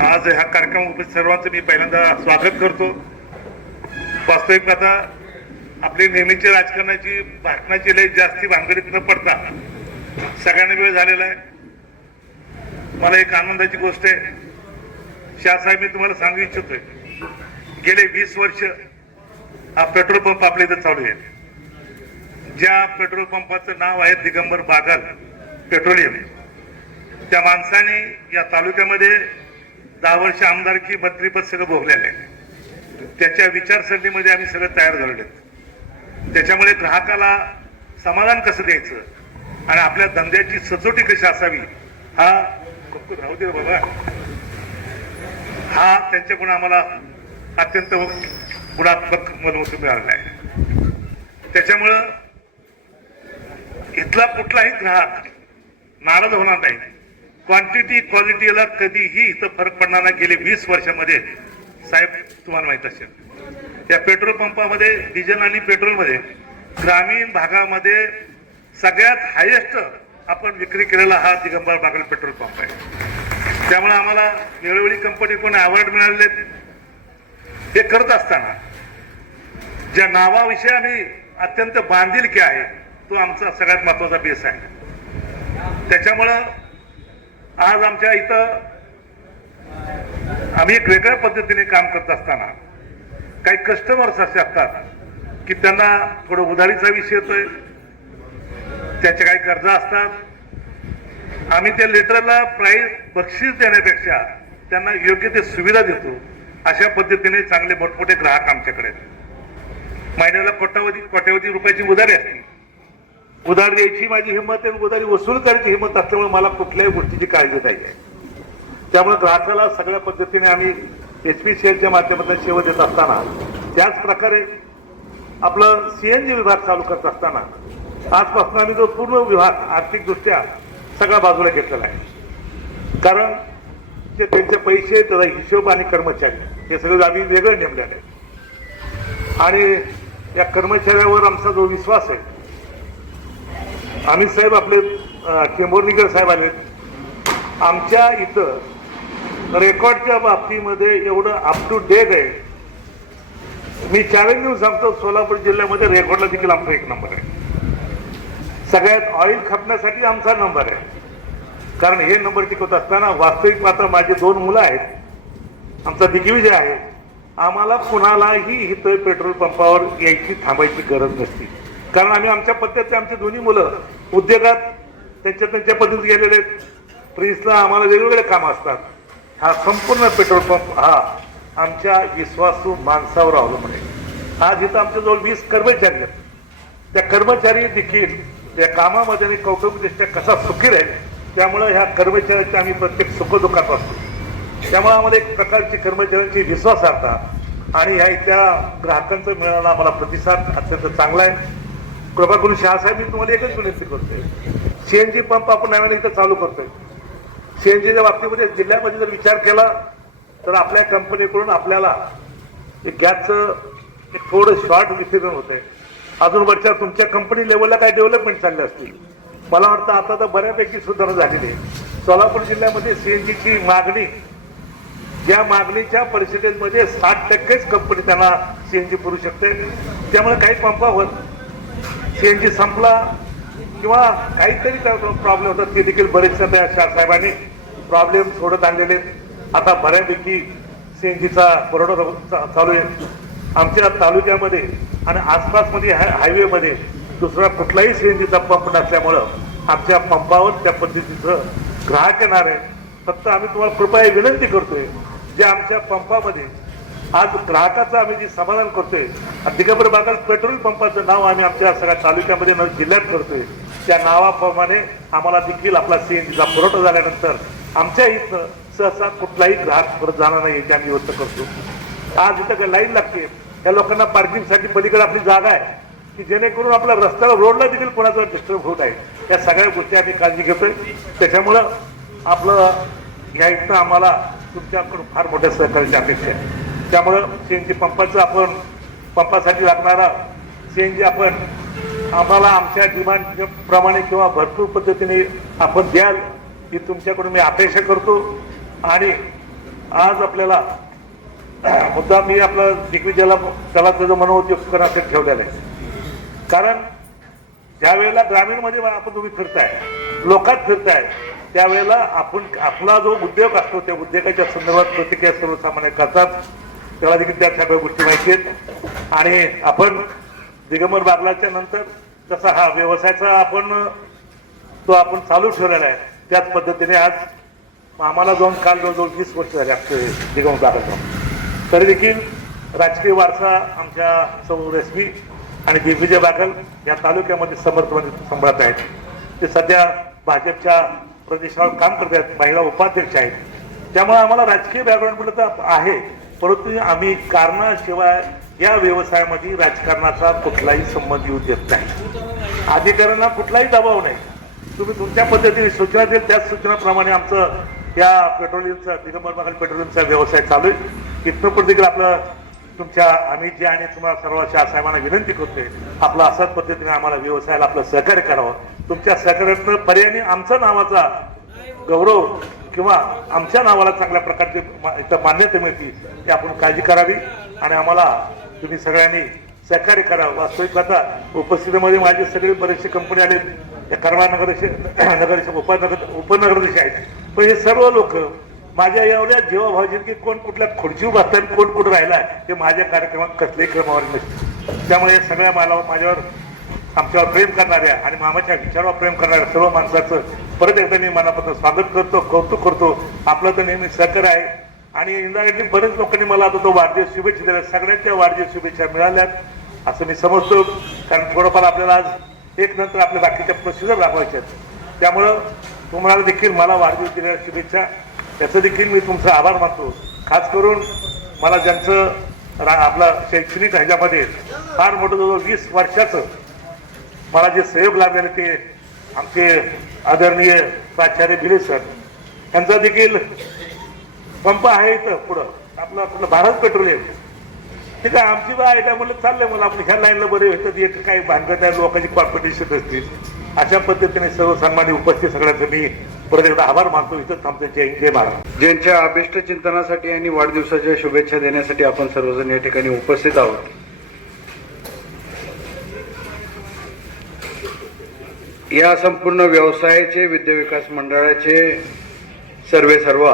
आज ह्या कार्यक्रमात सर्वांचं मी पहिल्यांदा स्वागत करतो। वास्तविक आता आपली नेहमीची राजकारणाची भाषणाची लय जास्ती भानगडीत न पडता सगळ्यांना वेळ झालेला आहे। मला एक आनंदाची गोष्ट आहे, शाहसाहेब, मी तुम्हाला सांगू इच्छितोय, गेले 20 वर्ष हा पेट्रोल पंप आपल्या इथं चालू आहे। ज्या पेट्रोल पंपाचं नाव आहे दिगंबर बागल पेट्रोलियम, त्या माणसाने या तालुक्यामध्ये 10 वर्ष आमदारकी मंत्रीपद सगळं भोगलेलं आहे। त्याच्या विचारसरणीमध्ये आम्ही सगळं तयार झालेलो आहे। त्याच्यामुळे ग्राहकाला समाधान कसं द्यायचं आणि आपल्या धंद्याची सचोटी कशी असावी हा राहू दे बाबा, हा त्यांच्याकडून आम्हाला अत्यंत गुणात्मक मनोमत मिळालेला आहे। त्याच्यामुळं इथला कुठलाही ग्राहक नाराज होणार नाही। क्वांटिटी क्वालिटीला कधीही इथं फरक पडणार नाही। गेले 20 वर्षामध्ये साहेब तुम्हाला माहित असेल, या पेट्रोल पंपामध्ये डिझेल आणि पेट्रोलमध्ये ग्रामीण भागामध्ये सगळ्यात हायेस्ट आपण विक्री केलेला हा दिगंबर बागल पेट्रोल पंप आहे। त्यामुळे आम्हाला वेळोवेळी कंपनीकडून अवॉर्ड मिळालेले हे करत असताना ज्या नावाविषयी आम्ही अत्यंत बांधिलकी आहे तो आमचा सगळ्यात महत्वाचा बेस आहे। त्याच्यामुळं आज आमच्या इथं आम्ही एक वेगळ्या पद्धतीने काम करत असताना काही कस्टमर्स असे असतात की त्यांना थोडं उधारीचा विषय येतोय, त्याच्या काही गरजा असतात। आम्ही त्या लिटरला प्राइस बक्षीस देण्यापेक्षा त्यांना योग्य ते सुविधा देतो। अशा पद्धतीने चांगले मोठमोठे ग्राहक आमच्याकडे आहेत। महिन्याला कोट्यावधी रुपयाची उधारी असते। उधार द्यायची माझी हिंमत आहे, उधारी वसूल करायची हिंमत असल्यामुळे मला कुठल्याही गोष्टीची काळजी नाही आहे। त्यामुळे ग्राहकाला सगळ्या पद्धतीने आम्ही HPCLच्या माध्यमातून सेवा देत असताना, त्याच प्रकारे आपलं CNG विभाग चालू करत असताना आजपासून आम्ही जो पूर्ण विभाग आर्थिकदृष्ट्या सगळ्या बाजूला घेतलेला आहे। कारण जे त्यांचे पैसे, त्याचा हिशोब आणि कर्मचारी हे सगळं आम्ही वेगळं नेमलेलं आहे। आणि या कर्मचाऱ्यावर आमचा जो विश्वास आहे, अमित साहेब आपले टेंभुर्णीकर साहेब आले, आमच्या इथं रेकॉर्डच्या बाबतीमध्ये एवढं अप टू डेट आहे। मी चॅलेंज देऊन सांगतो, सोलापूर जिल्ह्यामध्ये रेकॉर्डला देखील आमचा 1 नंबर आहे। सगळ्यात ऑइल खपण्यासाठी आमचा नंबर आहे। कारण हे नंबर टिकवत असताना वास्तविक मात्र माझे 2 मुलं आहेत, आमचा दिग्विजय आहे। आम्हाला कुणालाही इथं पेट्रोल पंपावर यायची थांबायची गरज नसते। कारण आम्ही आमच्या पद्धतीने, आमची दोन्ही मुलं उद्योगात त्यांच्या पद्धतीत गेलेले आहेत। प्रिन्सला आम्हाला वेगवेगळे कामं असतात। हा संपूर्ण पेट्रोल पंप हा आमच्या विश्वासू माणसावर अवलंबून आहे। आज इथं आमच्याजवळ 20 कर्मचारी आहेत। त्या कर्मचारी देखील त्या कामामध्ये आणि कौटुंबिकदृष्ट्या कसा सुखी राहील, त्यामुळे ह्या कर्मचाऱ्याच्या आम्ही प्रत्येक सुखदुःखात असतो। त्यामुळे आम्हाला एक प्रकारची कर्मचाऱ्यांची विश्वासार्हता आणि ह्या इथल्या ग्राहकांचा मिळालेला आम्हाला प्रतिसाद अत्यंत चांगला आहे। कृपा करून शहासाहेब, मी तुम्हाला एकच विनंती करतोय, CNG पंप आपण नव्याने इथं चालू करतोय। CNGच्या बाबतीमध्ये जिल्ह्यामध्ये जर विचार केला तर आपल्या कंपनीकडून आपल्याला गॅसचं एक थोडं शॉर्ट वितरण होतंय। अजून वरच्या तुमच्या कंपनी लेवलला काही डेव्हलपमेंट चालले असतील, मला वाटतं आता तर बऱ्यापैकी सुधारणा झालेली आहे। सोलापूर जिल्ह्यामध्ये CNGची मागणी, ज्या मागणीच्या पर्सेंटेजमध्ये 60%च कंपनी त्यांना CNG पुरवू शकते। त्यामुळे काही पंपावर CNG संपला किंवा काहीतरी प्रॉब्लेम होतात, ते देखील बरेचशा त्या साहेबांनी प्रॉब्लेम सोडत आणलेले। आता बऱ्यापैकी CNGचा पुरवठा चालू आहे। आमच्या तालुक्यामध्ये आणि आसपासमध्ये हायवेमध्ये दुसरा कुठलाही CNGचा पंप नसल्यामुळं आमच्या पंपावर त्या पद्धतीचं ग्राहक येणार आहे। फक्त आम्ही तुम्हाला कृपया विनंती करतोय, जे आमच्या पंपामध्ये आज ग्राहकाचं आम्ही जे समाधान करतोय, दिगंबर बागल पेट्रोल पंपाचं नाव आम्ही आमच्या सगळ्या तालुक्यामध्ये जिल्ह्यात करतोय, त्या नावाप्रमाणे आम्हाला देखील आपला CNGचा पुरवठा झाल्यानंतर आमच्या इथं सहसा कुठलाही ग्राहक परत जाणार नाही याची आम्ही व्यक्त करतो। आज इथं काही लाईन लागते, या लोकांना पार्किंगसाठी पलीकडे आपली जागा आहे की जेणेकरून आपल्या रस्त्याला रोडला देखील कोणाचा डिस्टर्ब होत आहे। या सगळ्या गोष्टी आम्ही काळजी घेतोय। त्याच्यामुळं आपलं या इथं आम्हाला तुमच्याकडून फार मोठ्या सहकार्याची अपेक्षा आहे। त्यामुळं CNG पंपाचं आपण पंपासाठी लागणारा CNG आपण आम्हाला आमच्या डिमांड प्रमाणे किंवा भरपूर पद्धतीने आपण द्याल ही तुमच्याकडून मी अपेक्षा करतो। आणि आज आपल्याला मुद्दा मी आपला दिग्विजयाला त्याला त्याचं मनोउद्योग करण्यासाठी ठेवलेलं आहे. कारण ज्या वेळेला ग्रामीणमध्ये आपण तुम्ही फिरताय, लोकात फिरताय, त्यावेळेला आपण आपला जो उद्योग असतो त्या उद्योगाच्या संदर्भात प्रतिक्रिया सर्वसामान्य करतात. त्याला देखील त्या सगळ्या गोष्टी माहिती आहेत. आणि आपण दिगंबर बागलाच्या नंतर जसा हा व्यवसायाचा आपण चालू ठेवलेला आहे, त्याच पद्धतीने आज आम्हाला जाऊन काल जवळजवळ 20 वर्ष झाले असते दिगंबर बागल जाऊन. तरी देखील राजकीय वारसा आमच्या सौ रश्मी आणि दिग्विजय बागल या तालुक्यामध्ये समर्थपणे सांभाळत आहेत. ते सध्या भाजपच्या प्रदेशावर काम करत आहेत, महिला उपाध्यक्ष आहेत. त्यामुळे आम्हाला राजकीय बॅकग्राऊंड तर आहे, परंतु आम्ही कारणाशिवाय या व्यवसायामध्ये राजकारणाचा कुठलाही संबंध येऊ देत नाही. अधिकाऱ्यांना कुठलाही दबाव नाही. तुम्ही तुमच्या पद्धतीने सूचना देईल त्याच सूचनाप्रमाणे आमचं या पेट्रोलियमचा दिगंबर बागल पेट्रोलियमचा व्यवसाय चालू आहे. इथनं पण देखील आपलं तुमच्या अमितजी आणि तुम्हाला सर्व साहेबांना विनंती करतोय, आपलं अशाच पद्धतीने आम्हाला व्यवसायाला आपलं सहकार्य करावं. तुमच्या सहकार्यातनं पर्यायाने आमच्या नावाचा गौरव किंवा आमच्या नावाला चांगल्या प्रकारची इथं मान्यता मिळते ती आपण काळजी करावी. आणि आम्हाला तुम्ही सगळ्यांनी सहकार्य करावं. वास्तविक आता उपस्थितीमध्ये माझे सगळे बरेचसे कंपनी आले, करवा नगरचे उपनगराध्यक्ष आहेत. पण हे सर्व लोक माझ्या एवढ्या जीवाभावाचे की कोण कुठल्या खुर्चीवर बसतात, कोण कुठं राहिला हे माझ्या कार्यक्रमात कसल्याही क्रमावर नसते. त्यामुळे सगळ्या माझ्यावर आमच्यावर प्रेम करणाऱ्या आणि मामाच्या विचारावर प्रेम करणाऱ्या सर्व माणसाचं परत एकदा मी मनापासून स्वागत करतो, कौतुक करतो. आपलं तर नेहमी सहकार्य आहे. आणि इंदायनी बरेच लोकांनी मला आता तो वाढदिवस शुभेच्छा दिल्या, सगळ्यांच्या वाढदिवस शुभेच्छा मिळाल्यात असं मी समजतो. कारण थोडंफार आपल्याला आज एक नंतर आपल्या बाकीच्या प्रोसिजर राबवायच्या आहेत. त्यामुळं तुम्हाला देखील मला वाढदिवस दिलेल्या शुभेच्छा, याचं देखील मी तुमचा आभार मानतो. खास करून मला ज्यांचं आपलं शैक्षणिक ह्याच्यामध्ये फार मोठं जवळ 20 वर्षाचं मला जे सहयोग लाभलेले ते आमचे आदरणीय प्राचार्य भिले सर, त्यांचा देखील पंप आहे इथं पुढं आपलं भारत पेट्रोलियम. ठीक आहे, आमची बा आहे त्यामुळे चाललंय मला आपण ह्या लाईनला बरे होतं, एक काही भानगड आहे, लोकांची कॉम्पिटिशन असतील. अशा पद्धतीने सर्वसामान्य उपस्थित सगळ्यांचं मी परत एकदा आभार मानतो. इथं थांबतो. जय जय महाराज. ज्यांच्या अभिष्ट चिंतनासाठी आणि वाढदिवसाच्या शुभेच्छा देण्यासाठी आपण सर्वजण या ठिकाणी उपस्थित आहोत. या संपूर्ण व्यवसायाचे विद्याविकास मंडळाचे सर्व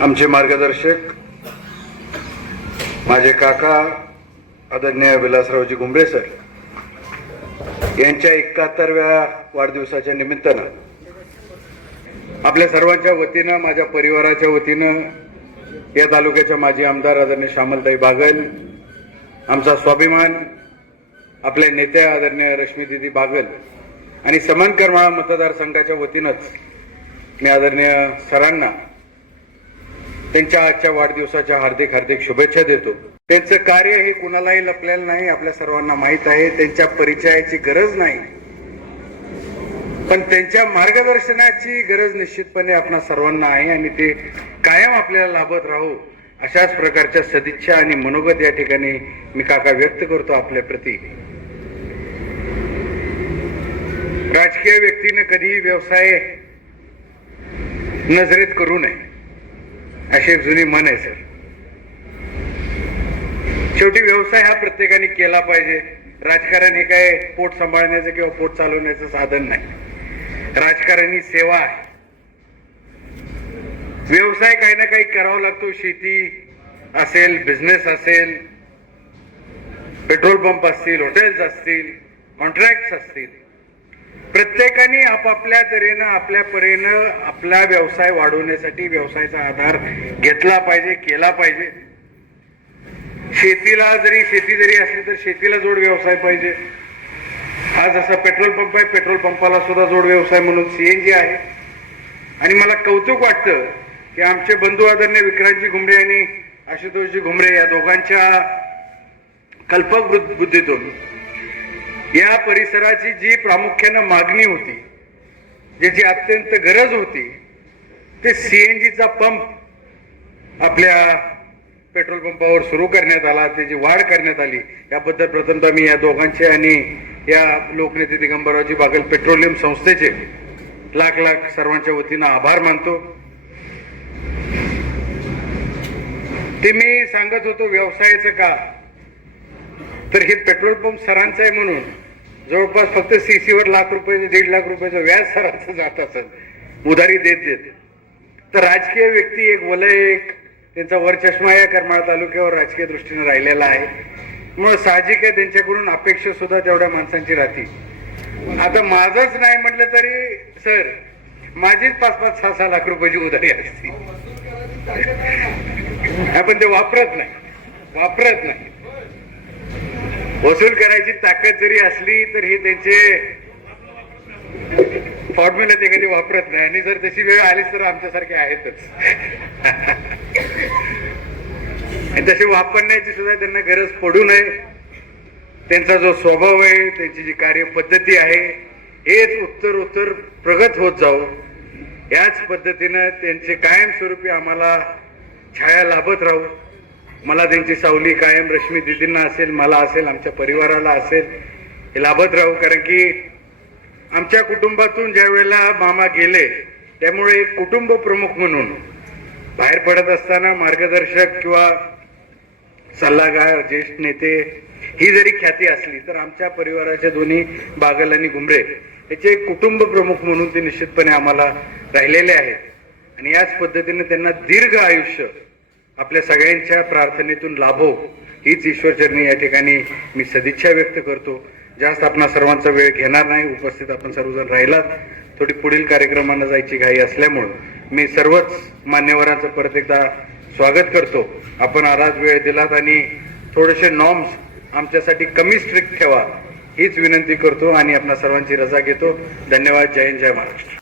आमचे मार्गदर्शक माझे काका आदरणीय विलासरावजी घुमरे सर यांच्या 71व्या वाढदिवसाच्या निमित्तानं आपल्या सर्वांच्या वतीनं, माझ्या परिवाराच्या वतीनं, या तालुक्याच्या माजी आमदार आदरणीय श्यामलताई बागल, आमचा स्वाभिमान, आपल्या नेत्या आदरणीय रश्मीदिदी बागल आणि समान करमाळा मतदारसंघाच्या वतीनंच मी आदरणीय सरांना त्यांच्या आजच्या वाढदिवसाच्या हार्दिक हार्दिक शुभेच्छा देतो. त्यांचं कार्य हे कुणालाही लपलेलं नाही, आपल्या सर्वांना माहीत आहे. त्यांच्या परिचयाची गरज नाही, पण त्यांच्या मार्गदर्शनाची गरज निश्चितपणे आपणा सर्वांना आहे आणि ते कायम आपल्याला लाभत राहू अशाच प्रकारच्या सदिच्छा आणि मनोगत या ठिकाणी मी काका व्यक्त करतो आपल्या प्रती. राजकीय व्यक्तीने कधीही व्यवसाय नजरेत करू नये अशी एक जुनी म्हण आहे सर. शेवटी व्यवसाय हा प्रत्येकाने केला पाहिजे. राजकारण हे काय पोट सांभाळण्याचं किंवा पोट चालवण्याचं साधन नाही. राजकारण ही सेवा आहे. व्यवसाय काही ना काही करावा लागतो. शेती असेल, बिझनेस असेल, पेट्रोल पंप असतील, हॉटेल्स असतील, कॉन्ट्रॅक्ट असतील, प्रत्येकाने आपापल्या तऱ्हेनं आपल्या परीनं आपला व्यवसाय वाढवण्यासाठी व्यवसायाचा आधार घेतला पाहिजे, केला पाहिजे. शेती जरी असली तर शेतीला जोड व्यवसाय पाहिजे. हा जसा पेट्रोल पंप आहे, पेट्रोल पंपाला सुद्धा जोड व्यवसाय म्हणून सीएनजी आहे. आणि मला कौतुक वाटतं की आमचे बंधू आदरणीय विक्रांतजी घुमरे आणि आशुतोषजी घुमरे या दोघांच्या कल्पक बुद्धीतून या परिसराची जी प्रामुख्यानं मागणी होती, ज्याची अत्यंत गरज होती, ते सीएनजीचा पंप आपल्या पेट्रोल पंपावर सुरू करण्यात आला, त्याची वाढ करण्यात आली. याबद्दल प्रथमतः मी या दोघांचे आणि या लोकनेते दिगंबररावजी बागल पेट्रोलियम संस्थेचे लाख लाख सर्वांच्या वतीनं आभार मानतो. ते मी सांगत होतो व्यवसायाचं का, तर हे पेट्रोल पंप सरांचं आहे म्हणून जवळपास फक्त सीसीवर लाख रुपये 1.5 लाख रुपयाचं व्याज सरांचं जात असत उधारी देत देत. तर राजकीय व्यक्ती एक वलय एक त्यांचा वर चष्मा या करमाळा तालुक्यावर राजकीय दृष्टीने राहिलेला आहे. मग साहजिक आहे त्यांच्याकडून अपेक्षा सुद्धा तेवढ्या माणसांची राहते. आता माझंच नाही म्हटलं तरी सर माझीच 5-5, 6-6 लाख रुपयाची उधारी असते. आपण ते वापरत नाही. वसूल करायची ताकद जरी असली तर ही त्यांचे फॉर्म्युला ते कधी वापरत नाही. आणि जर तशी वेळ आली तर आमच्यासारखे आहेतच. आणि तसे वापरण्याची सुद्धा त्यांना गरज पडू नये. त्यांचा जो स्वभाव आहे, त्यांची जी कार्यपद्धती आहे, हेच उत्तर प्रगत होत जाऊ. याच पद्धतीनं त्यांचे कायमस्वरूपी आम्हाला छाया लाभत राहू. मला त्यांची सावली कायम रश्मी दिदींना असेल, मला असेल, आमच्या परिवाराला असेल, हे लाभत राहू. कारण की आमच्या कुटुंबातून ज्या वेळेला मामा गेले त्यामुळे एक कुटुंब प्रमुख म्हणून बाहेर पडत असताना मार्गदर्शक किंवा सल्लागार, ज्येष्ठ नेते ही जरी ख्याती असली तर आमच्या परिवाराच्या दोन्ही बागल आणि घुमरे याचे एक कुटुंब प्रमुख म्हणून ते निश्चितपणे आम्हाला राहिलेले आहेत. आणि याच पद्धतीने त्यांना दीर्घ आयुष्य आपल्या सगळ्यांच्या प्रार्थनेतून लाभो हीच ईश्वरचरणी या ठिकाणी मी सदिच्छा व्यक्त करतो. जास्त आपणा सर्वांचा वेळ घेणार नाही. उपस्थित आपण सर्वजण राहिलात. थोडी पुढील कार्यक्रमांना जायची घाई असल्यामुळे मी सर्वच मान्यवरांचं परत एकदा स्वागत करतो. आपण आराध वेळ दिलात आणि थोडेसे नॉर्म्स आमच्यासाठी कमी स्ट्रिक्ट ठेवा हीच विनंती करतो आणि आपणा सर्वांची रजा घेतो. धन्यवाद. जय हिंद, जय महाराष्ट्र.